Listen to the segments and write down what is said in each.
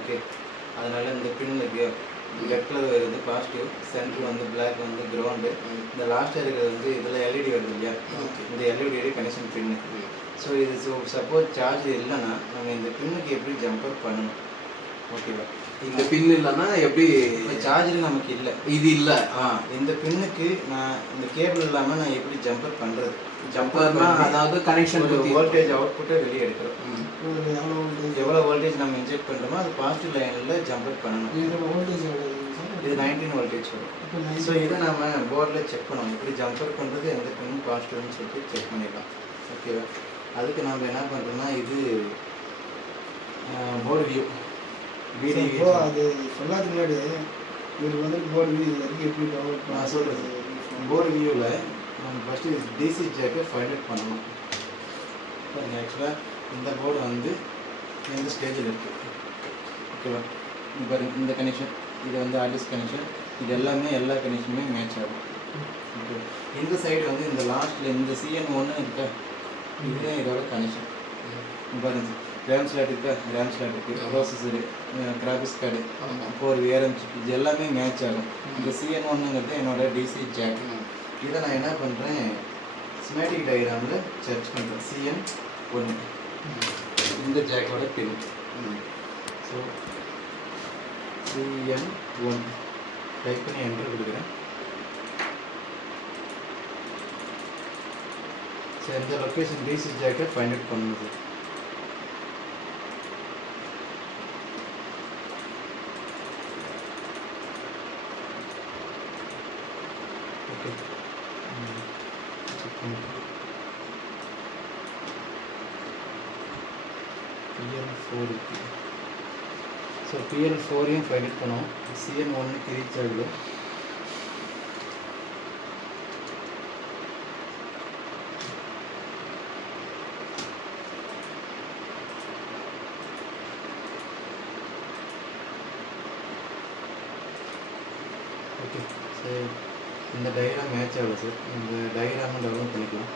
Okay. அதனால் இந்த பின் இருக்கு ரெட் கலர் வருது பாசிட்டிவ், சென்டர் வந்து பிளாக் வந்து கிரவுண்டு, இந்த லாஸ்ட்டாக இருக்கிறது வந்து இதில் எல்இடி வருது இல்லையா, இந்த எல்இடி கனெக்ஷன் பின்னு. ஸோ இது சப்போஸ் சார்ஜ் இல்லைன்னா நம்ம இந்த பின்னுக்கு எப்படி ஜம்பர் பண்ணணும், ஓகேவா? இந்த பின் இல்லைன்னா எப்படி இப்போ சார்ஜர் நமக்கு இல்லை, இது இல்லை. இந்த பின்னுக்கு நான் இந்த கேபிள் இல்லாமல் நான் எப்படி ஜம்பர் பண்ணுறது? ஜம்பர்னா அதாவது கனெக்ஷன் வோல்டேஜ் அவுட்புட்டை வெளியே எடுக்கிறோம். எவ்வளோ வோல்டேஜ் நம்ம இன்ஜெக்ட் பண்ணுறோமோ அது பாசிட்டிவ் லைனில் ஜம்பர் பண்ணணும். இது 19 வோல்டேஜ் வரும். ஸோ இதை நம்ம போர்டில் செக் பண்ணணும், இப்படி ஜம்பர் பண்ணுறது எந்த பின்னும் பாசிட்டிவ்னு சொல்லிட்டு செக் பண்ணிடலாம், ஓகேவா? அதுக்கு நம்ம என்ன பண்ணுறோம்னா இது போர்டு வியூ வீடியோ அது சொல்லாதுக்கு முன்னாடி இவர் வந்து போர்டு வியூ வரைக்கும் எப்படி டவுன்லோட் நான் சொல்கிறது. போர்டு வியூவில் நம்ம ஃபஸ்ட்டு டிசி ஜாக்கை ஃபைண்ட் அவுட் பண்ணணும். பாருங்கள், ஆக்சுவலாக இந்த போர்டு வந்து இந்த ஸ்டேஜில் இருக்குது, ஓகேவா? பாருங்கள், இந்த கனெக்ஷன் இது வந்து ஆர்டிஸ் கனெக்ஷன், இது எல்லாமே எல்லா கனெக்ஷனுமே மேட்ச் ஆகும், ஓகே. இந்த சைடு வந்து இந்த லாஸ்ட்டில் இந்த CN1 இருக்கா, இதுதான் இதோட கனெக்ஷன். பாருங்க, ரேம் ஸ்லாட் இருக்கா, ரேம் ஸ்லாட் இருக்குது, ப்ராசஸரு, கிராஃபிக்ஸ் கார்டு, ஒரு VRM சிப், இது எல்லாமே மேட்ச் ஆகும். இந்த CN1ங்கிறது என்னோட டிசி ஜாக். இதை நான் என்ன பண்ணுறேன், ஸ்மேட்டிக் டயக்ராமில் சர்ச் பண்ணுறேன். CN1 இந்த ஜாக்கோட பின். ஸோ CN1 டைப் பண்ணி என்டர் கொடுக்குறேன். ஸோ இந்த லொக்கேஷன் டிசி ஜாக்கை ஃபைண்ட் அவுட் பண்ணுது. ஓகே, PL4 இருக்குது. ஸோ PL4ஐயும் ஃபைண்ட் அவுட் பண்ணோம். CN1க்கு ரீச் ஆகுது. ஓகே, சரி, இந்த டயக்ராம் மேட்ச் ஆகல சார். இந்த டயக்ராமை டெவலப் பண்ணிக்கலாம்.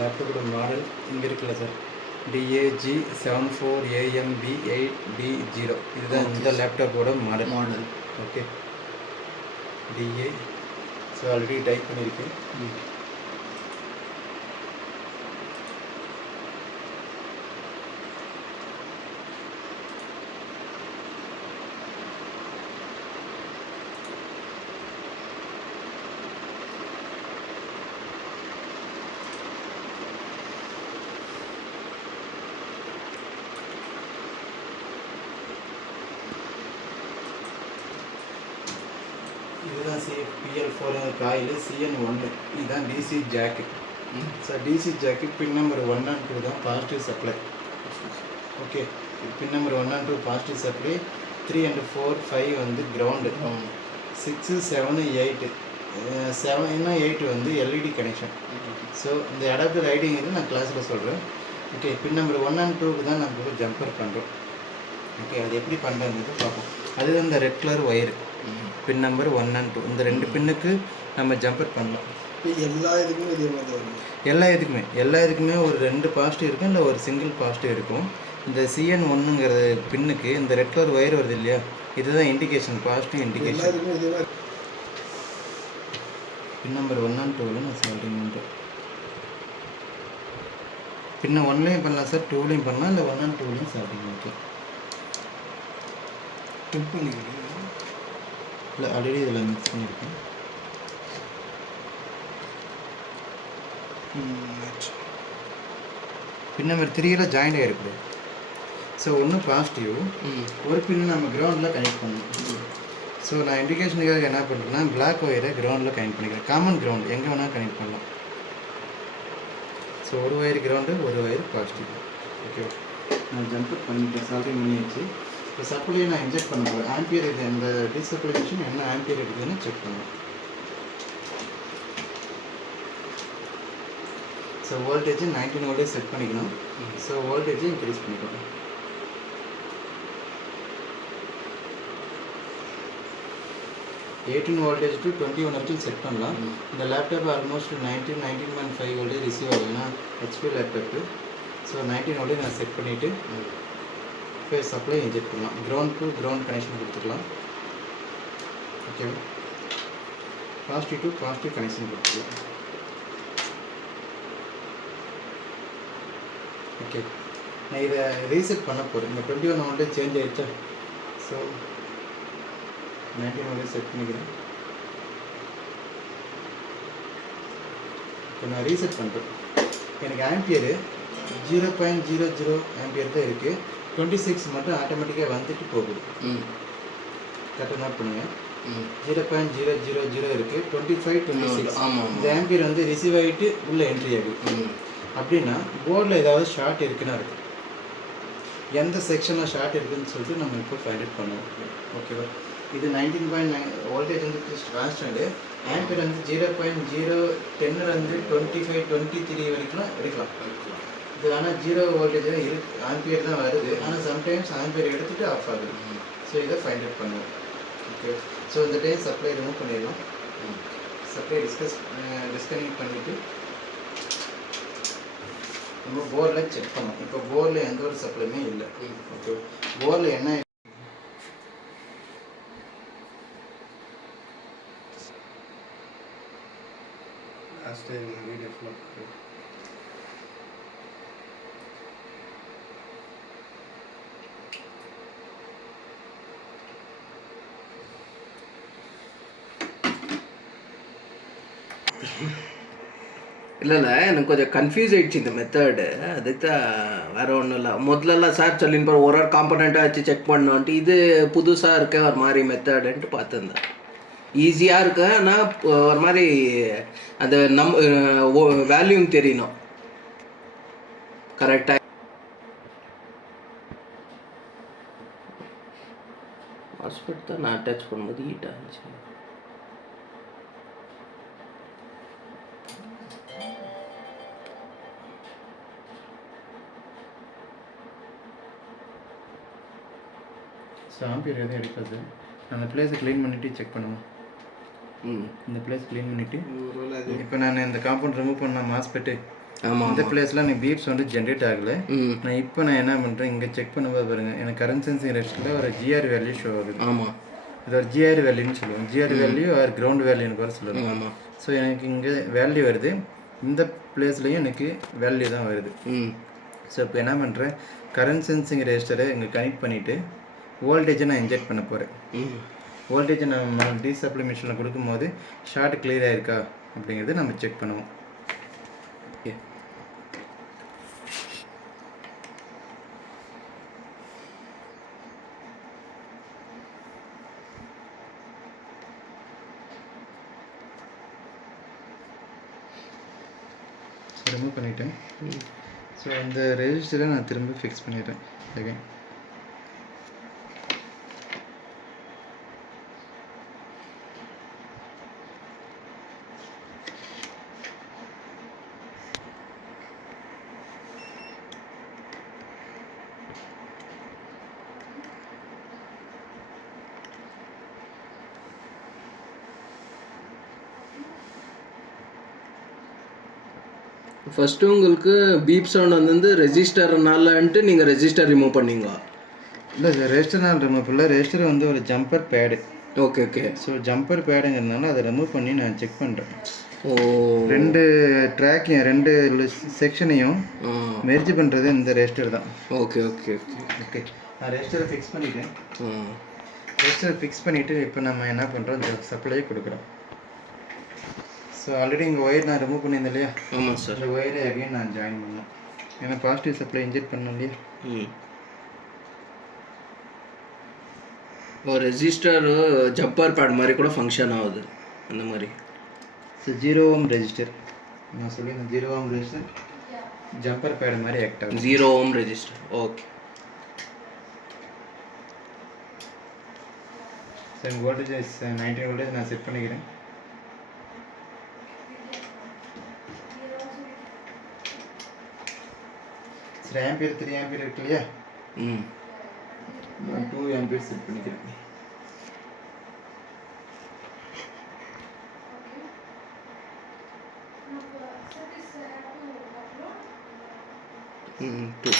லேப்டாப்போட மாடல் இங்கே இருக்குல்ல சார், DAG74AMB8B0, இதுதான் இந்த லேப்டாப்போட model. Okay, DA. So already type பண்ணியிருக்கேன். இதுதான் PL4 காயில் CN1, இதுதான் DC jack. So DC jack pin number 1 and 2 தான் positive supply, okay. Pin number 1 and 2 positive supply, 3 and 4 5 வந்து கிரவுண்டு, 6 7 8 7 8 வந்து எல்இடி கனெக்ஷன். ஸோ இந்த அடாப்டர் ஐடிங் இது நான் கிளாஸில் சொல்கிறேன், ஓகே. பின் நம்பர் 1 and 2க்கு தான் நம்ம ஜம்பர் பண்ணுறோம், ஓகே. அது எப்படி பண்ணுறது பார்ப்போம். அதுதான் இந்த red colour wire, pin number 1 and 2, இந்த ரெண்டு பின்னுக்கு நம்ம ஜம்பர் பண்ணலாம். எல்லா இதுக்குமே இதே மாதிரி வரும். எல்லா இதுக்குமே ஒரு 2 பாசிட்டிவ் இருக்கும், இல்லை ஒரு சிங்கிள் பாசிட்டிவ் இருக்கும். இந்த CN1ங்கிற பின்னுக்கு இந்த ரெட் கலர் ஒயர் வருது இல்லையா, இதுதான் indication, positive indication. Pin number 1 and 2ல நான் சால்டிங் பண்ணுறேன். பின்ன 1லையும் பண்ணலாம் சார், 2லையும் பண்ணலாம், இல்லை 1 and 2லையும் சால்டிங் பண்ணிக்கலாம். டிப் பண்ணிக்கிறேன். இல்லை ஆல்ரெடி இதில் மிக்ஸ் பண்ணியிருக்கேன். பின் நம்பர் 3ல ஜாயிண்ட் ஆகிருக்குது. ஸோ ஒன்று பாசிட்டிவ், ஒரு பின் நம்ம கிரவுண்டில் கனெக்ட் பண்ணணும். ஸோ நான் இண்டிகேஷனுக்காக என்ன பண்ணுறேன்னா பிளாக் ஒயரை கிரவுண்டில் கனெக்ட் பண்ணிக்கிறேன். காமன் கிரவுண்ட் எங்கே வேணால் கனெக்ட் பண்ணலாம். ஸோ ஒரு ஒயர் கிரவுண்டு, ஒரு ஒயர் பாசிட்டிவ், ஓகே. நான் ஜம்பர் பண்ணிட்டேன், சால்டிங் பண்ணியாச்சு. இப்போ சப்ளையை நான் இன்ஜெக்ட் பண்ண போகிறேன். ஆம்பியர் இது இந்த டிசப்ளை மிஷின் என்ன ஆம்பியர் இருக்குதுன்னு செக் பண்ணுவேன். ஸோ வோல்டேஜ் 19 வோல்டேஜ் செட் பண்ணிக்கணும். ஸோ வோல்டேஜை இன்க்ரீஸ் பண்ணிக்கணும். 18 வோல்டேஜ் டு 21 வரைக்கும் செட் பண்ணலாம். இந்த லேப்டாப் ஆல்மோஸ்ட் 19.5 வோல்டேஜ் ரிசீவ் ஆகுதுன்னா ஹெச்பி லேப்டாப்பு. ஸோ 19 வோல்டேஜ் நான் செட் பண்ணிவிட்டு இப்போ சப்ளை இன்ஜெக்ட் பண்ணலாம். கிரவுண்ட் டு கிரவுண்ட் கனெக்ஷன் கொடுத்துக்கலாம். ஓகேவா, பாசிட்டிவ் டு பாசிட்டிவ் கனெக்ஷன் கொடுத்துக்கலாம். ஓகே, நான் இதை ரீசெட் பண்ண போகிறேன். இந்த 21 வோல்டேஜ் சேஞ்ச் ஆகிடுச்சா? ஸோ 19 வோல்டேஜ் செட் பண்ணிக்கிறேன். இப்போ நான் ரீசெட் பண்ணுறேன். எனக்கு ஆம்பியரு 0.00 ஆம்பியர் தான் இருக்குது. 26 மட்டும் ஆட்டோமேட்டிக்காக வந்துட்டு போகுது. கரெக்டாக நோட் பண்ணுங்கள். 0.000 இருக்குது. 25, 26 இந்த ஆம்பியர் வந்து ரிசீவ் ஆகிட்டு உள்ளே என்ட்ரி ஆகுது. அப்படின்னா போர்டில் ஏதாவது ஷார்ட் இருக்குன்னா இருக்குது. எந்த செக்ஷனில் ஷார்ட் இருக்குதுன்னு சொல்லிட்டு நம்ம இப்போ ஃபைண்ட் அவுட் பண்ணுவோம். ஓகேவா, இது 19.9 வோல்டேஜ் வந்து கான்ஸ்டன்ட்டு. ஆம்பியர் வந்து 0.010 வந்து 25, 23 வரைக்கும் எடுக்கலாம். இது ஆனால் 0 வோல்டேஜ் தான் இருக்கு, ஆம்பியர் தான் வருது. ஆனால் சம்டைம்ஸ் ஆம்பியர் எடுத்துகிட்டு ஆஃப் ஆகுது. ஸோ இதை ஃபைண்ட் அவுட் பண்ணுவோம். ஓகே, ஸோ இந்த டைம் சப்ளை ரிமூவ் பண்ணிடலாம். சப்ளை டிஸ்கனெக்ட் பண்ணிவிட்டு நம்ம போர்டில் செக் பண்ணோம். இப்போ போர்டில் எந்த ஒரு சப்ளையுமே இல்லை. ஓகே, போர்டில் என்ன லாஸ்ட் டைம் வீடியோ ஃபுல்லாக இல்லை எனக்கு கொஞ்சம் கன்ஃபியூஸ் ஆகிடுச்சு இந்த மெத்தடு. அதுக்கு தான் வேறு ஒன்றும் இல்லை. முதல்லலாம் சார் சொல்லின்னு ஒரு காம்பனண்ட்டாக வச்சு செக் பண்ணோன்ட்டு இது புதுசாக இருக்க ஒரு மாதிரி மெத்தடுன்ட்டு பார்த்துருந்தேன். ஈஸியாக இருக்கு, ஆனால் ஒரு மாதிரி அந்த வேல்யூம் தெரியணும் கரெக்டாக. ஹாஸ்பிட்டல் தான் நான் அட்டாச் பண்ணும்போது ஹீட்டாக இருந்துச்சு. ஸோ ஆம்பியர் எதுவும் எடுக்காது. அந்த பிளேஸை க்ளீன் பண்ணிவிட்டு செக் பண்ணுவோம். இந்த பிளேஸ் க்ளீன் பண்ணிவிட்டு இப்போ நான் இந்த காம்பவுண்ட் ரிமூவ் பண்ண மாஸ்பெட்டு இந்த பிளேஸில் எனக்கு பீப்ஸ் வந்து ஜென்ரேட் ஆகலை. நான் என்ன பண்ணுறேன், இங்கே செக் பண்ணும்போது பாருங்கள், எனக்கு கரண்ட் சென்சிங் ரெஸ்ட்டில் ஒரு ஜிஆர் வேல்யூ ஷோ ஆகுது. ஆமாம், இது ஒரு ஜிஆர் வேல்யூன்னு சொல்லுவோம். ஜிஆர் வேல்யூ ஒரு கிரவுண்ட் வேல்யூன்னு கூட சொல்லுவோம். ஆமாம். ஸோ எனக்கு இங்கே வேல்யூ வருது, இந்த பிளேஸ்லையும் எனக்கு வேல்யூ தான் வருது. ஸோ இப்போ என்ன பண்ணுறேன், கரண்ட் சென்சிங் ரெஜிஸ்டரை இங்கே கனெக்ட் பண்ணிவிட்டு வோல்டேஜை நான் இன்ஜெக்ட் பண்ண போகிறேன். வோல்டேஜை நம்ம டீசப்ளை மிஷினில் கொடுக்கும்போது ஷார்ட் கிளியர் ஆயிருக்கா அப்படிங்கிறது நம்ம செக் பண்ணுவோம். ஓகே, ரிமூவ் பண்ணிட்டேன். ஸோ அந்த ரெஜிஸ்டரை நான் திரும்ப ஃபிக்ஸ் பண்ணிடுறேன். ஓகே, ஃபஸ்ட்டு உங்களுக்கு பீப் சவுண்ட் வந்து ரெஜிஸ்டர்னாலன்ட்டு நீங்கள் ரெஜிஸ்டர் ரிமூவ் பண்ணீங்களா? இல்லை சார், ரெஜிஸ்டர் நான் ரிமூவ் பண்ணல. ரெஜிஸ்டர் வந்து ஒரு jumper pad. Okay okay. So jumper பேடுங்கிறதுனால அதை ரிமூவ் பண்ணி நான் செக் பண்ணுறேன். ஓ, 2 ட்ராக்கையும் 2 செக்ஷனையும் மெர்ஜ் பண்ணுறது இந்த ரெஜிஸ்டர் தான். ஓகே ஓகே ஓகே ஓகே, நான் ரெஜிஸ்டரை ஃபிக்ஸ் பண்ணிட்டேன். ரெஜிஸ்டரை ஃபிக்ஸ் பண்ணிவிட்டு இப்போ நம்ம என்ன பண்ணுறோம், இந்த சப்ளையை கொடுக்குறோம். ஸோ ஆல்ரெடி இங்கே ஒயர் நான் ரிமூவ் பண்ணியிருந்தேன் இல்லையா? ஆமாம் சார். இந்த ஒயரை அகைன் நான் ஜாயின் பண்ணேன். ஏன்னா பாசிட்டிவ் சப்ளை இன்ஜெக்ட் பண்ணோம் இல்லையா? ஒரு ரெஜிஸ்டர் ஜப்பர் பேட் மாதிரி கூட ஃபங்க்ஷன் ஆகுது அந்த மாதிரி. ஸோ 0 ohm ரெஜிஸ்டர் நான் சொல்லியிருந்தேன். 0 ohm ரெஜிஸ்டர் ஜம்பர் பேட் மாதிரி ஆக்ட் ஆகும். 0 ohm register. Okay. So voltage 19 voltage நான் செட் பண்ணிக்கிறேன். சரி, ஆம்பியர் 3 ஆம்பியர் இருக்கு இல்லையா? நான் 2 ஆம்பியர் செட் பண்ணிக்கிறேன். 2.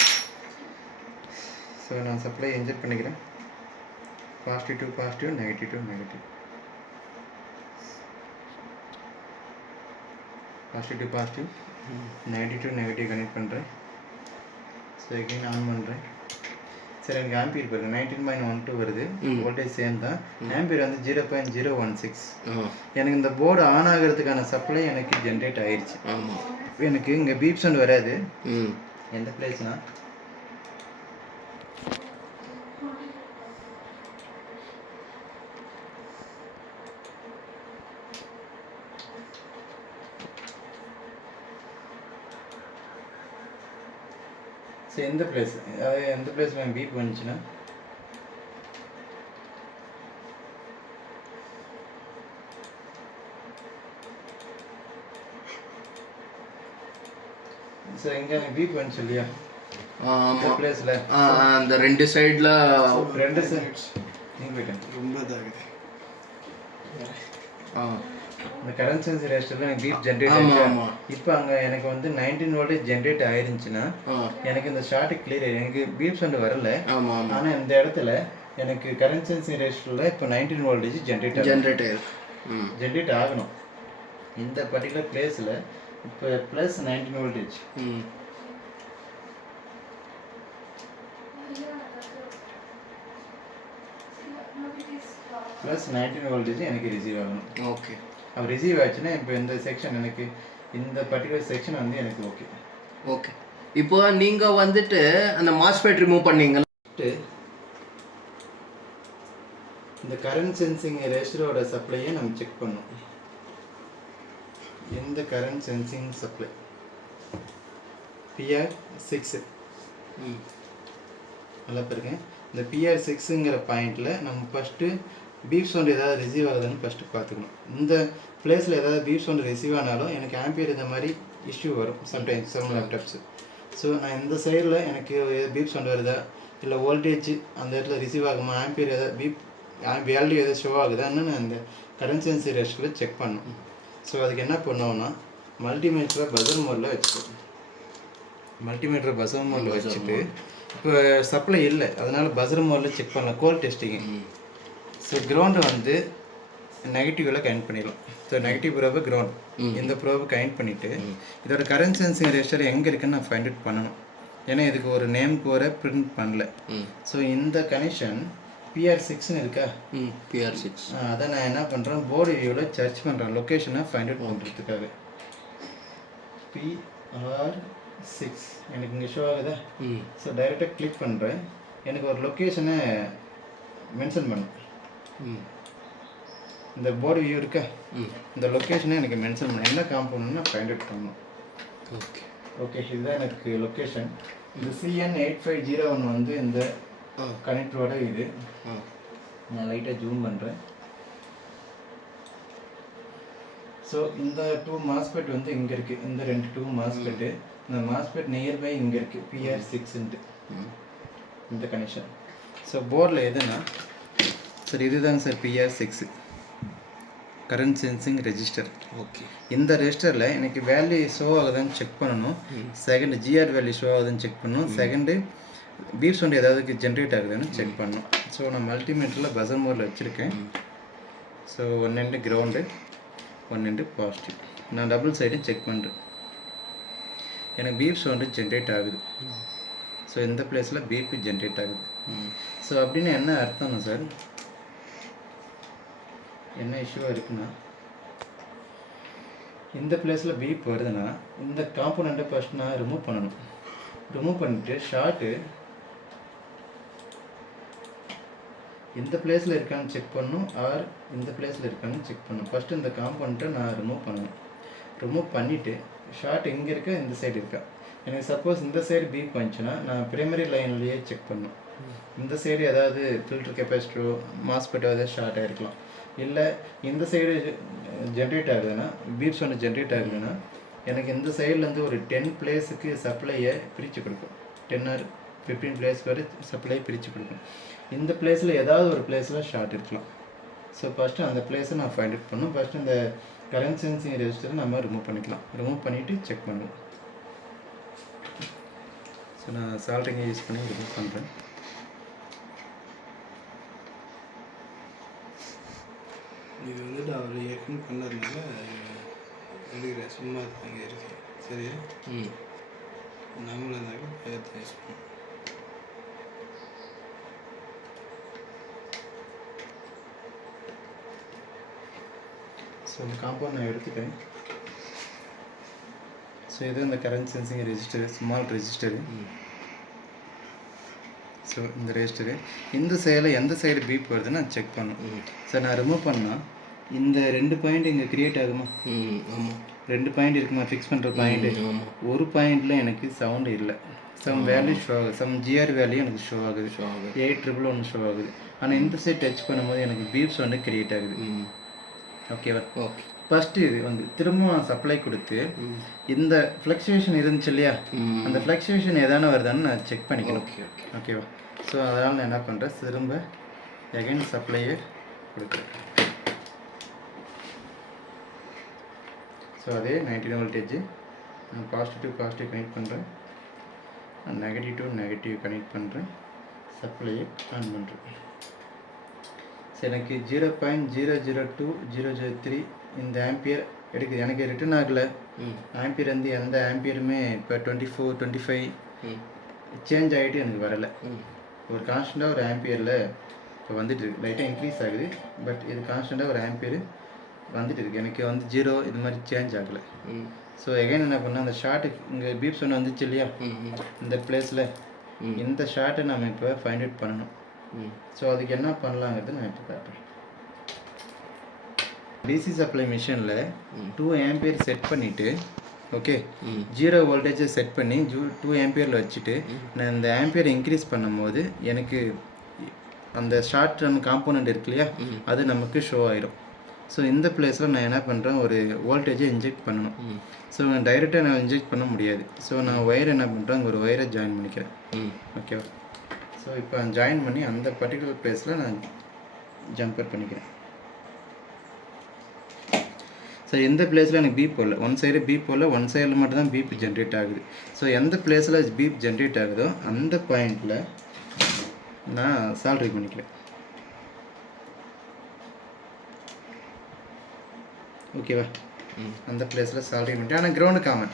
ஸோ நான் சப்ளை இன்ஜெக்ட் பண்ணிக்கிறேன். Positive to positive, negative to negative, positive to positive, negative to negative connect பண்ணுறேன். ஸோ எகைன் ஆன் பண்ணுறேன். சரி, எனக்கு ஆம்பியர் பாருங்க 19.12 வருது. வோல்டேஜ் சேம் தான். ஆம்பியர் வந்து 0.016. எனக்கு இந்த போர்டு ஆன் ஆகிறதுக்கான சப்ளை எனக்கு ஜென்ரேட் ஆயிடுச்சு. ஆமாம், எனக்கு இங்கே பீப் சவுண்ட் வராது. எந்த பிளேஸ்னா ஸோ எந்த பிளேஸ், அதாவது எந்த பிளேஸில் பீப் வந்துச்சுன்னா ஸோ எங்கே பீப் வந்துச்சு இல்லையா ஆமாம், பிளேஸில் அந்த 2 சைடில் 2 சைட்ஸ் நீங்கள் போயிட்டேன். ரொம்ப இதாகுது. இந்த கரண்ட் சென்ஸ் ரெஜிஸ்டரில் எனக்கு பீப் ஜென்ரேட் ஆமாம் ஆகிடுச்சு. ஆமாம் இப்போ அங்கே எனக்கு வந்து 19 வோல்டேஜ் ஜென்ரேட் ஆயிருந்துச்சுன்னா எனக்கு இந்த ஷார்ட் கிளியர், எனக்கு பீப் சவுண்ட் வரல. ஆமாம் ஆமாம், ஆனால் இந்த இடத்துல எனக்கு கரண்ட் சென்சிங் ரெஜிஸ்டரில் இப்போ 19 வோல்டேஜ் ஜென்ரேட் ஆயிருக்கு. ஜென்ரேட் ஆகணும். இந்த பர்டிகுலர் பிளேஸில் இப்போ ப்ளஸ் 19 வோல்டேஜ். ப்ளஸ் 19 வோல்டேஜ் எனக்கு ரிசீவ் ஆகணும். ஓகே, அப்போ ரிசீவ் ஆச்சுன்னா இப்போ இந்த செக்ஷன் எனக்கு இந்த பர்டிகுலர் செக்ஷன் வந்து எனக்கு ஓகே. ஓகே. இப்போ நீங்கள் வந்துட்டு அந்த மாஸ்பெட் ரிமூவ் பண்ணீங்க. இந்த கரண்ட் சென்சிங் ரெஜிஸ்டரோட சப்ளையை நம்ம செக் பண்ணோம். இந்த கரண்ட் சென்சிங் சப்ளை PR6 நல்லா பாருங்க. இந்த PR6ங்கிற பாயிண்டில் நம்ம ஃபஸ்ட்டு பீப் சவுண்ட் ஏதாவது ரிசீவ் ஆகுதுன்னு ஃபஸ்ட்டு பார்த்துக்கணும். இந்த பிளேஸில் ஏதாவது பீப் சவுண்ட் ரிசீவ் ஆனாலும் எனக்கு ஆம்பியர் இந்த மாதிரி இஷ்யூ வரும் சம்டைம்ஸ் செவன் லேப்டாப்ஸு. ஸோ நான் இந்த சைடில் எனக்கு பீப் சவுண்ட் வருதா, இல்லை வோல்டேஜ் அந்த இடத்துல ரிசீவ் ஆகுமா, ஆம்பியர் ஏதாவது வேல்யூ எதாவது ஷோ ஆகுதான்னு நான் இந்த கரண்ட் சென்சிங் ரெஜிஸ்டரில் செக் பண்ணணும். ஸோ அதுக்கு என்ன பண்ணுவோம்னா மல்டிமீட்டரை பஸர் மோடில் வச்சுக்கணும். மல்டிமீட்டரை பஸர் மோடில் வச்சுட்டு இப்போ சப்ளை இல்லை, அதனால் பஸர் மோடில் செக் பண்ணலாம், கோல் டெஸ்டிங்கு. ஸோ கிரவுண்டை வந்து நெகட்டிவில் கனெக்ட் பண்ணிடலாம். ஸோ நெகட்டிவ் ப்ரோபை கிரவுண்ட், இந்த ப்ரோபை கனெக்ட் பண்ணிவிட்டு இதோட கரண்ட் சென்சிங் ரெஜிஸ்டர் எங்கே இருக்குன்னு நான் ஃபைண்ட் அவுட் பண்ணணும். ஏன்னா இதுக்கு ஒரு நேம் கோரை பிரிண்ட் பண்ணல. ஸோ இந்த கனெக்ஷன் PR6ன்னு இருக்கா, PR6 அதை நான் என்ன பண்ணுறேன், போர்டு வியூவில் சர்ச் பண்ணுறேன் லொக்கேஷனை ஃபைண்ட் அவுட் பண்ணுறதுக்காக. PR6 எனக்கு இங்கே ஷோ ஆகுதா. ஸோ டைரெக்டாக கிளிக் பண்ணுறேன், எனக்கு ஒரு லொக்கேஷனை மென்ஷன் பண்ணும். இந்த போர்டு வியூ இருக்கா, இந்த லொக்கேஷனை எனக்கு மென்ஷன் பண்ண என்ன காம்பவுண்ட்னு ஃபைண்ட் அவுட் பண்ணணும். ஓகே ஓகே, இதுதான் எனக்கு லொக்கேஷன். இந்த CN8501 வந்து இந்த கனெக்டரோட இது. நான் லைட்டாக ஜூம் பண்ணுறேன். ஸோ இந்த 2 மாஸ்பெட் வந்து இங்கே இருக்குது, இந்த 2 மாஸ்பெட்டு. இந்த மாஸ்பெட் நியர்பை இங்கே இருக்குது PR6ன்ட்டு இந்த கனெக்ஷன். ஸோ போர்டில் எதுனா சார் இதுதாங்க sir PR6 current sensing register. Okay, இந்த ரெஜிஸ்டரில் எனக்கு வேல்யூ ஷோ ஆகுதுன்னு செக் பண்ணணும். செகண்ட் GR வேல்யூ ஷோ ஆகுதுன்னு செக் பண்ணணும். செகண்டு பீப் சவுண்ட் ஏதாவது ஜென்ரேட் ஆகுதுன்னு செக் பண்ணணும். ஸோ நான் மல்டிமீட்டரில் பஸர் மோடில் வச்சுருக்கேன். So 1 end ground, 1 end positive. நான் டபுள் சைடும் செக் பண்ணுறேன், எனக்கு பீப் சவுண்டு ஜென்ரேட் ஆகுது. ஸோ இந்த பிளேஸில் பீப் ஜென்ரேட் ஆகுது. ஸோ அப்படின்னு என்ன அர்த்தம்னா சார், என்ன இஷ்யூவாக இருக்குன்னா இந்த பிளேஸில் பீப் வருதுன்னா இந்த காம்போனண்ட்டை ஃபஸ்ட் நான் ரிமூவ் பண்ணணும். ரிமூவ் பண்ணிவிட்டு ஷார்ட்டு இந்த பிளேஸில் இருக்கான்னு செக் பண்ணணும், ஆர் இந்த பிளேஸில் இருக்கான்னு செக் பண்ணணும். ஃபஸ்ட்டு இந்த காம்போனண்ட்டை நான் ரிமூவ் பண்ணணும். ரிமூவ் பண்ணிவிட்டு ஷார்ட் எங்கே இருக்கா, இந்த சைடு இருக்கா. எனக்கு சப்போஸ் இந்த சைடு பீப் வந்துச்சுன்னா நான் ப்ரைமரி லைன்லேயே செக் பண்ணணும். இந்த சைடு ஏதாவது ஃபில்டர் கெப்பாசிட்டரோ மாஸ்பெட்டோ ஏதாவது ஷார்ட் ஆகிருக்கலாம். இல்லை இந்த சைடு ஜென்ரேட் ஆகுதுன்னா பீப் சவுண்ட் ஜென்ரேட் ஆகுதுன்னா எனக்கு இந்த சைட்லேருந்து ஒரு 10 பிளேஸுக்கு சப்ளையை பிரித்து கொடுக்கும். 10 or 15 பிளேஸ் வரை சப்ளையை பிரித்து கொடுக்கும். இந்த பிளேஸில் ஏதாவது ஒரு பிளேஸில் ஷார்ட் இருக்கலாம். ஸோ ஃபஸ்ட்டு அந்த பிளேஸை நான் ஃபைண்ட் அவுட் பண்ணணும். ஃபஸ்ட்டு இந்த கரண்ட் சென்சிங் ரெஜிஸ்டரை நம்ம ரிமூவ் பண்ணிக்கலாம். ரிமூவ் பண்ணிவிட்டு செக் பண்ணுவோம். ஸோ நான் சால்ட்ரிங்கை யூஸ் பண்ணி ரிமூவ் பண்ணுறேன். இது வந்துட்டு அவர் ஏற்கனவே பண்ணதுனால எடுக்கிறேன். சும்மா இங்கே இருக்கு சரியா? நம்மளும் இருந்தாலும் பயத்தை யூஸ் பண்ணும். ஸோ இந்த காம்பவுண்ட் நான் எடுத்துக்கிறேன். ஸோ இது இந்த current sensing register, small register. So இந்த ரெஜிஸ்டரு இந்த சைடில் எந்த சைடு பீப் வருதுன்னு நான் செக் பண்ணணும். சார் நான் ரிமூவ் பண்ணால் இந்த 2 பாயிண்ட் இங்கே க்ரியேட் ஆகுமா? ஆமாம், 2 பாயிண்ட் இருக்குமா ஃபிக்ஸ் பண்ணுற பாயிண்ட்டு? ஒரு பாயிண்டில் எனக்கு சவுண்டு இல்லை. சம் வேல்யூ ஷோ ஆகுது, சம் ஜிஆர் வேல்யூ எனக்கு ஷோ ஆகுது, 811 ஷோ ஆகுது. ஆனால் இந்த சைட் டச் பண்ணும்போது எனக்கு பீப் சவுண்டு க்ரியேட் ஆகுது. ஓகேவா? ஓகே. ஃபஸ்ட்டு இது வந்து திரும்ப சப்ளை கொடுத்து இந்த ஃப்ளக்சுவேஷன் இருந்துச்சு இல்லையா, அந்த ஃப்ளக்சுவேஷன் எதான வருதான்னு நான் செக் பண்ணிக்கணும். ஓகேவா? ஸோ அதனால் நான் என்ன பண்ணுறேன், திரும்ப எகைன் சப்ளையை கொடுக்குறேன். ஸோ அதே 19 வோல்டேஜ் நான் பாசிட்டிவ் கனெக்ட் பண்ணுறேன், நெகட்டிவ் கனெக்ட் பண்ணுறேன், சப்ளையை ஆன் பண்ணுறேன். ஸோ எனக்கு 0.002-003 இந்த ஆம்பியர் எடுக்குது. எனக்கு ரிட்டர்ன் ஆகலை. ஆம்பியர் வந்து எந்த ஆம்பியருமே இப்போ 24, 25 சேஞ்ச் ஆகிட்டு எனக்கு வரலை. ஒரு கான்ஸ்டண்ட்டாக ஒரு ஆம்பியரில் இப்போ வந்துட்டு இருக்கு. லைட்டாக இன்க்ரீஸ் ஆகுது, பட் இது கான்ஸ்டண்ட்டாக ஒரு ஆம்பியர் வந்துட்டு இருக்கு. எனக்கு வந்து 0 இது மாதிரி சேஞ்ச் ஆகலை. ஸோ எகைன் என்ன பண்ணால் அந்த ஷார்ட்டு இங்கே பீப்ஸ் ஒன்று வந்துச்சு இல்லையா இந்த பிளேஸில், இந்த ஷார்ட்டை நம்ம இப்போ ஃபைண்ட் அவுட் பண்ணணும். ஸோ அதுக்கு என்ன பண்ணலாங்கிறது நான் இப்போ காட்டுறேன். டிசி சப்ளை மிஷினில் 2 ஆம்பியர் செட் பண்ணிவிட்டு, ஓகே, 0 வோல்டேஜை செட் பண்ணி 2 ஆம்பியரில் வச்சுட்டு நான் இந்த ஆம்பியர் இன்க்ரீஸ் பண்ணும்போது எனக்கு அந்த ஷார்ட் ரன் காம்போனண்ட் இருக்கு இல்லையா, அது நமக்கு ஷோ ஆயிடும். ஸோ இந்த பிளேஸில் நான் என்ன பண்ணுறேன், ஒரு வோல்டேஜை இன்ஜெக்ட் பண்ணணும். ஸோ நான் டைரெக்டாக நான் இன்ஜெக்ட் பண்ண முடியாது. ஸோ நான் ஒயர் என்ன பண்ணுறேன், ஒரு ஒயரை ஜாயின் பண்ணிக்கிறேன். ஓகேவா? ஸோ இப்போ ஜாயின் பண்ணி அந்த பர்டிகுலர் பிளேஸில் நான் ஜம்பர் பண்ணிக்கிறேன். ஸோ எந்த பிளேஸில் எனக்கு பீப் போடல, ஒன் சைடு பீப் போடல, ஒன் சைடில் மட்டும் தான் பீப் ஜென்ரேட் ஆகுது. ஸோ எந்த பிளேஸில் பீப் ஜென்ரேட் ஆகுதோ அந்த பாயிண்டில் நான் சால்ட்ரி பண்ணிக்கிறேன். ஓகேவா? அந்த பிளேஸில் சால்ட்ரி பண்ணிட்டேன். ஆனால் கிரவுண்டு காமன்.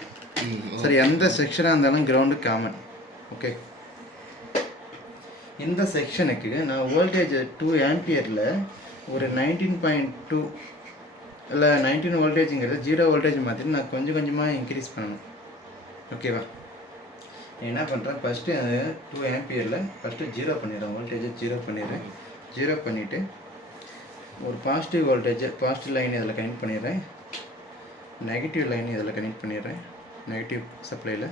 சரி, எந்த செக்ஷனாக இருந்தாலும் கிரவுண்டு காமன். ஓகே, இந்த செக்ஷனுக்கு நான் வோல்டேஜ் 2 ஆம்பியரில் ஒரு 19.2 இல்லை 19 வோல்டேஜுங்கிறது 0 வோல்டேஜ் மாதிரி நான் கொஞ்சம் கொஞ்சமாக இன்க்ரீஸ் பண்ணணும். ஓகேவா? என்ன பண்ணுறேன், ஃபஸ்ட்டு 2 ஆம்பியரில் ஃபஸ்ட்டு 0 பண்ணிடுறேன், வோல்டேஜை 0 பண்ணிடுறேன். 0 பண்ணிவிட்டு ஒரு பாசிட்டிவ் வோல்டேஜை, பாசிட்டிவ் லைன் இதில் கனெக்ட் பண்ணிடுறேன், நெகட்டிவ் லைன் இதில் கனெக்ட் பண்ணிடுறேன், நெகட்டிவ் சப்ளையில்.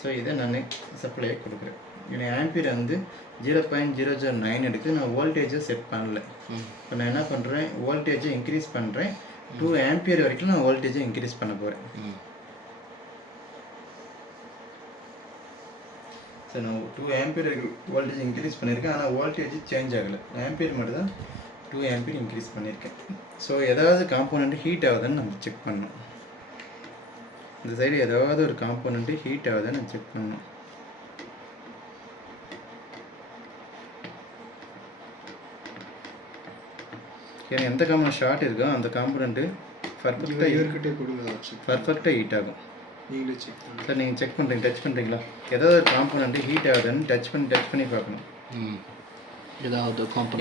ஸோ இதை நான் சப்ளையை கொடுக்குறேன். எனக்கு ஆம்பியர் வந்து 0.009 எடுத்து நான் வோல்டேஜை செட் பண்ணல. இப்போ நான் என்ன பண்ணுறேன், வோல்டேஜை இன்க்ரீஸ் பண்ணுறேன். 2 ஆம்பியர் வரைக்கும் நான் வோல்டேஜை இன்க்ரீஸ் பண்ண போகிறேன். ஸோ நான் 2 ஆம்பியர் வோல்டேஜ் இன்க்ரீஸ் பண்ணியிருக்கேன், ஆனால் வோல்டேஜ் சேஞ்ச் ஆகலை. ஆம்பியர் மட்டும் தான் 2 ஆம்பியர் இன்க்ரீஸ் பண்ணியிருக்கேன். ஸோ ஏதாவது காம்போனண்ட்டு ஹீட் ஆகுதுன்னு நம்ம செக் பண்ணணும். இந்த சைடு ஏதாவது ஒரு காம்போனண்ட்டு ஹீட் ஆகுதுன்னு நம்ம செக் பண்ணணும். ஏன்னா எந்த காம்போனண்ட் ஷார்ட் இருக்கோ அந்த காம்போனண்ட்டு பர்ஃபெக்டாக ஹீட் ஆகும். நீங்களே செக் பண்ணுங்க சார். நீங்கள் செக் பண்ணுறீங்க, டச் பண்ணுறீங்களா? ஏதாவது ஒரு காம்போனண்ட்டு ஹீட் ஆகுதுன்னு டச் பண்ணி பார்க்கணும்.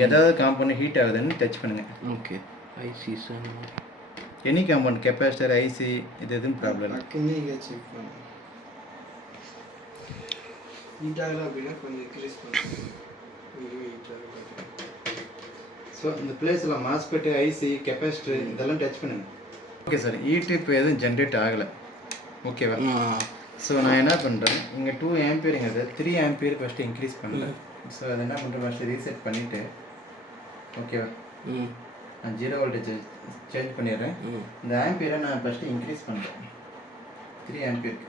ஏதாவது காம்போனண்ட் ஹீட் ஆகுதுன்னு டச் பண்ணுங்கள். Okay, IC sir, any component, capacitor, IC, இது எதுவும் ப்ராப்ளம் இல்லை. இங்கே செக் பண்ணுங்க. ஹீட் ஆகலை அப்படின்னா கொஞ்சம் இன்க்ரீஸ் பண்ணுங்க. ஹீட் ஆகலை. ஸோ இந்த பிளேஸில் மாஸ்பெட்டு, ஐசி, கெப்பாசிட்டர் இதெல்லாம் டச் பண்ணுங்க. ஓகே சார், ஹீட்டு இப்போ எதுவும் ஜென்ரேட் ஆகலை. ஓகேவா? ஸோ நான் என்ன பண்ணுறேன், இங்கே 2 ஆம்பியருங்கிறது 3 ஆம்பியர் ஃபஸ்ட்டு இன்க்ரீஸ் பண்ணல. ஸோ அதை என்ன பண்ணுறேன், ஃபஸ்ட்டு ரீசெட் பண்ணிவிட்டு, ஓகேவா, நான் 0 வோல்டேஜ் சேஞ்ச் பண்ணிடுறேன். இந்த ஆம்பியரை நான் ஃபஸ்ட்டு இன்க்ரீஸ் பண்ணுறேன் 3 ஆம்பியருக்கு.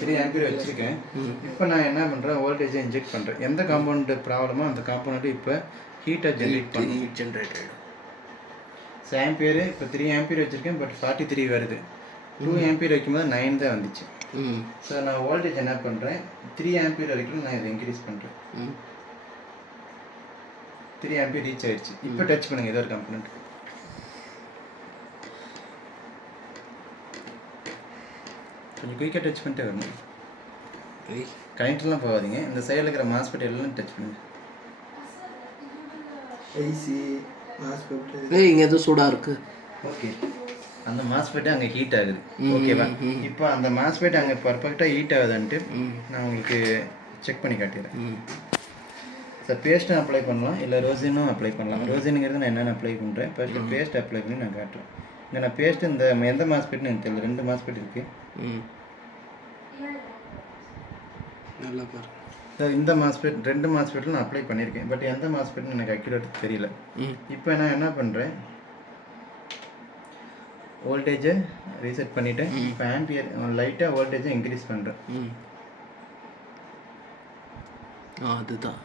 3 ஆம்பியர் வச்சுருக்கேன். இப்போ நான் என்ன பண்ணுறேன், வோல்டேஜை இன்ஜெக்ட் பண்ணுறேன். எந்த காம்பவுண்ட் ப்ராப்ளமோ அந்த காம்பவுண்ட் இப்போ ஹீட்டாக ஜென்ரேட் பண்ணி ஹீட் ஜென்ரேட் ஆகிடும். ஆம்பியர் இப்போ 3 ஆம்பியர் வச்சுருக்கேன், பட் 43 வருது. 2 ஆம்பியர் வைக்கும்போது 9 தான் வந்துச்சு. ஸோ நான் வோல்டேஜ் என்ன பண்ணுறேன், 3 ஆம்பியர் வரைக்கும் நான் இதை இன்க்ரீஸ் பண்ணுறேன். 3 ஆம்பியர் ரீச் ஆயிடுச்சு. இப்போ டச் பண்ணுங்க ஏதோ ஒரு காம்பனண்ட். கொஞ்சம் குயிக்காக டச் பண்ணிட்டே வரணும். கரண்ட்லாம் போகாதீங்க. இந்த சைடில் இருக்கிற மாஸ்பெட் எல்லாம் டச் பண்ணுங்க. ஐசி மாஸ்பெட் இங்கே எதுவும் சூடாக இருக்குது. ஓகே, அந்த மாஸ்பெட்டு அங்கே ஹீட் ஆகுது. ஓகேவா? இப்போ அந்த மாஸ்பெட் அங்கே பர்ஃபெக்டாக ஹீட் ஆகுதுன்ட்டு நான் உங்களுக்கு செக் பண்ணி காட்டிடுறேன். சார் பேஸ்ட்டும் அப்ளை பண்ணலாம், இல்லை ரோசினும் அப்ளை பண்ணலாம். ரோசினுங்கிறது நான் என்னென்ன அப்ளை பண்ணுறேன், ஃபஸ்ட்டு பேஸ்ட் அப்ளை பண்ணி நான் காட்டுறேன். இங்கே நான் பேஸ்ட்டு இந்த எந்த மாஸ்பெட்னு எனக்கு தெரியல. 2 மாஸ்பெட் இருக்குது. நல்லா பாருங்க சார் இந்த மாஸ்பெட் 2 மாஸ்பெட்டில் நான் அப்ளை பண்ணியிருக்கேன். பட் எந்த மாஸ்பெட்னு எனக்கு அக்யூரேட் தெரியல. இப்போ நான் என்ன பண்ணுறேன், வோல்டேஜை ரீசெட் பண்ணிவிட்டேன். இப்போ ஆம்பியர் லைட்டாக வோல்டேஜை இன்க்ரீஸ் பண்ணுறேன். அதுதான்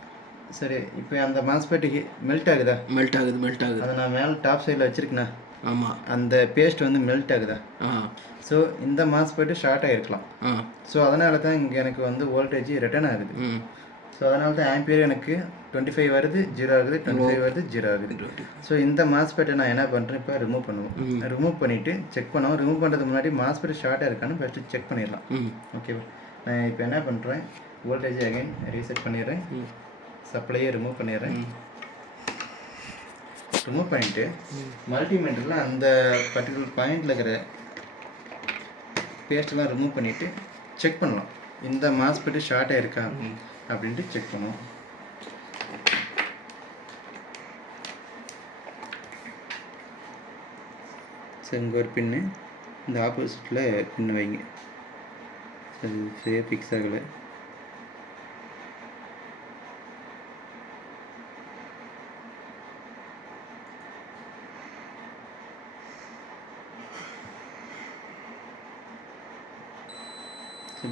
சரி. இப்போ அந்த மாஸ்பெட் மெல்ட் ஆகுதா? மெல்ட் ஆகுது. அதை நான் மேலே டாப் சைடில் வச்சுருக்கேண்ணா. ஆமாம். அந்த பேஸ்ட் வந்து மெல்ட் ஆகுதா? ஸோ இந்த மாஸ்பெட்டு ஷார்ட் ஆகிருக்கலாம். ஸோ அதனால தான் இங்கே எனக்கு வந்து வோல்டேஜ் ரிட்டர்ன் ஆகுது. ஸோ அதனால தான் ஆம்பியர் எனக்கு 25 வருது, 0 ஆகுது, 25 வருது, 0 ஆகுது. ஸோ இந்த மாஸ்பெட்டை நான் என்ன பண்ணுறேன், இப்போ ரிமூவ் பண்ணுவோம். ரிமூவ் பண்ணிவிட்டு செக் பண்ணுவோம். ரிமூவ் பண்ணுறதுக்கு முன்னாடி மாஸ்பெட் ஷார்ட்டாக இருக்கான்னு ஃபஸ்ட்டு செக் பண்ணிடலாம். ஓகேவா? நான் இப்போ என்ன பண்ணுறேன், வோல்டேஜ் அகைன் ரீசெட் பண்ணிடுறேன். சப்ளையை ரிமூவ் பண்ணிடுறேன். ரிமூவ் பண்ணிவிட்டு மல்டிமீட்டரில் அந்த பர்டிகுலர் பாயிண்டில் இருக்கிற பேஸ்ட்டெல்லாம் ரிமூவ் பண்ணிவிட்டு செக் பண்ணலாம், இந்த மாஸ்பெட்டு ஷார்ட்டாக இருக்கா அப்படின்ட்டு செக் பண்ணுவோம். ஸோ இங்கே ஒரு பின்னு, இந்த ஆப்போசிட்டில் பின்னு வைங்க. அது சரியாக ஃபிக்ஸ் ஆகலை.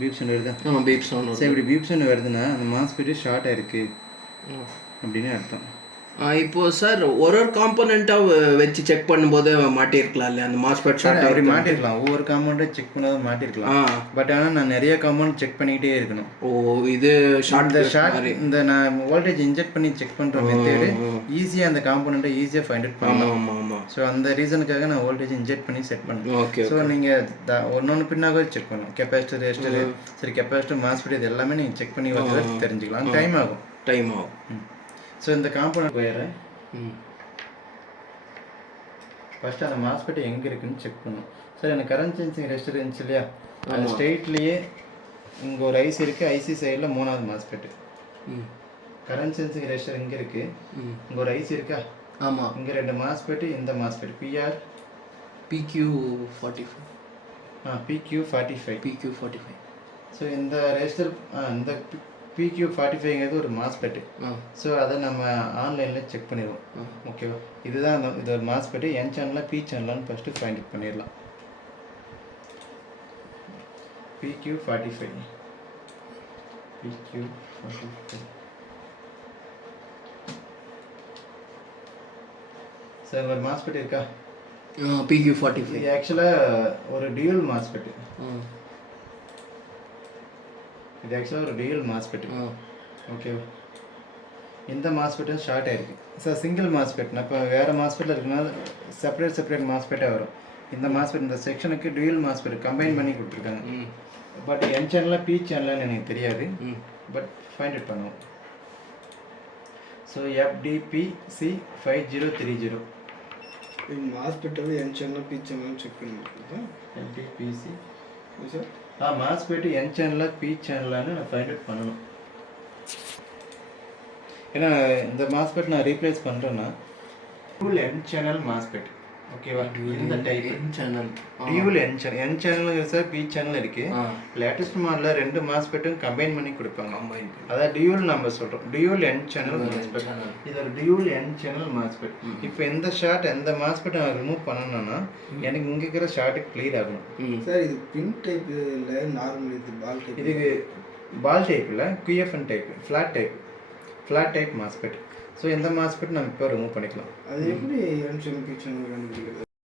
பீப் சவுண்ட் வருதா? Beep sound. சரி, இப்படி பீப் சவுண்ட் வருதுன்னா அந்த மாஸ்பெட்டு ஷார்ட்டாக இருக்குது அப்படின்னு அர்த்தம். இப்போ சார் ஒரு காம்பனண்ட்டாக வச்சு செக் பண்ணும்போது மாட்டிருக்கலாம் இல்லையா அந்த மாஸ்பெட் ஷார்ட்? அப்படி மாட்டிருக்கலாம். ஒவ்வொரு காம்பவுண்டை செக் பண்ணாத மாட்டிருக்கலாம். பட் ஆனால் நான் நிறைய காம்பவுண்ட் செக் பண்ணிக்கிட்டே இருக்கணும். இது இந்த நான் வோல்டேஜ் இன்ஜெக்ட் பண்ணி செக் பண்ணுற மெத்தேடு ஈஸியாக அந்த காம்பனண்ட்டை ஈஸியாக ஃபைண்ட் அவுட் பண்ணலாம். ஸோ அந்த ரீசனுக்காக நான் வோல்டேஜ் இன்ஜெக்ட் பண்ணி செட் பண்ணுறேன். ஸோ நீங்கள் ஒன்று பின்னாக செக் பண்ணலாம். கெப்பாசிட்டர், ரெசிஸ்டர், சரி கெப்பாசிட்டர், மாஸ்பெட் இது எல்லாமே நீங்கள் செக் பண்ணி தெரிஞ்சுக்கலாம். டைம் ஆகும். ஸோ இந்த காம்பவுண்ட் போயிடுறேன். ஃபஸ்ட்டு அந்த மாஸ்பெட் எங்கே இருக்குன்னு செக் பண்ணும். சார் எனக்கு கரண்ட் சென்சிங் ரெசிஸ்டர் இருந்துச்சு இல்லையா, அந்த ஸ்ட்ரெயிட்லேயே இங்கே ஒரு ஐசி இருக்குது. ஐசி சைடில் 3வது மாஸ்பெட்டு. கரண்ட் சென்சிங் ரெசிஸ்டர் இங்கே இருக்குது. இங்கே ஒரு ஐசி இருக்கா? ஆமாம். இங்கே 2 மாஸ்பெட்டு, இந்த MOSFET PR PQ45. PQ45. So இந்த ரெசிஸ்டர் இந்த PQ45ங்கிறது ஒரு மாஸ்பெட்டு. ஸோ அதை நம்ம ஆன்லைனில் செக் பண்ணிடுவோம். ஓகேவா? இதுதான் இது ஒரு மாஸ்பெட்டு. என் சேனலில் பி சேனலான்னு ஃபஸ்ட்டு ஃபைண்ட் அவுட் பண்ணிடலாம். PQ45. சார் ஒரு மாஸ்பெட் இருக்கா? PQ45. இது ஆக்சுவலாக ஒரு டியூல் மாஸ்பெட்டு. இது ஆக்சுவலாக ஒரு டியூல் மாஸ்பெட்டு. ஓகேவா? இந்த மாஸ்பெட்டும் ஷார்ட் ஆகிருக்கு. Sir single MOSFET. நான் இப்போ வேறு மாஸ்பெட்டில் இருக்கனால செப்பரேட் மாஸ்பெட்டாக வரும். இந்த மாஸ்பெட் இந்த செக்ஷனுக்கு டியூல் மாஸ்பெட் கம்பைன் பண்ணி கொடுத்துருக்காங்க. பட் என் சேனலில் பி சேனல்னு எனக்கு தெரியாது. பட் ஃபைண்ட் அவுட் பண்ணுவோம். So FDPC5030. மாஸ்பெட்டல் என் சேனல் பி சேனல் செக் பண்ணிருக்கேன். FDPC சார் மாஸ்பெட்டு என் சேனலில் பி சேனலான்னு நான் ஃபைண்ட் அவுட் பண்ணணும். ஏன்னா இந்த மாஸ்பெட் நான் ரீப்ளேஸ் பண்ணுறேன்னா ஃபுல் என் சேனல் மாஸ்பெட். ஓகேவா இந்த டைப் சேனல் டியூல் என் சேனல் சார் பி சேனல் இருக்கு லேட்டஸ்ட் மாடலில் 2 மாஸ்பெட்டும் கம்பைன் பண்ணி கொடுப்பாங்க. அதாவது டியூல் நம்ம சொல்கிறோம், டியூல் என் சேனல் மாஸ்பெட். இது ஒரு டியூல் என் சேனல் மாஸ்பெட். இப்போ எந்த ஷார்ட் எந்த மாஸ்பெட்டை நான் ரிமூவ் பண்ணணும்னா எனக்கு இங்கே இருக்கிற ஷார்ட்டுக்கு கிளியர் ஆகணும். சார் இது பின் டைப் இல்லை, நார்மல் இது பால் டைப். இதுக்கு பால் டைப் இல்லை, QFN type, flat type MOSFET. So எந்த மாஸ்பெட் நம்ம இப்போ ரிமூவ் பண்ணிக்கலாம். அது எப்படி என் சேனல் பி சேனல் கண்டுபிடிக்கிறது?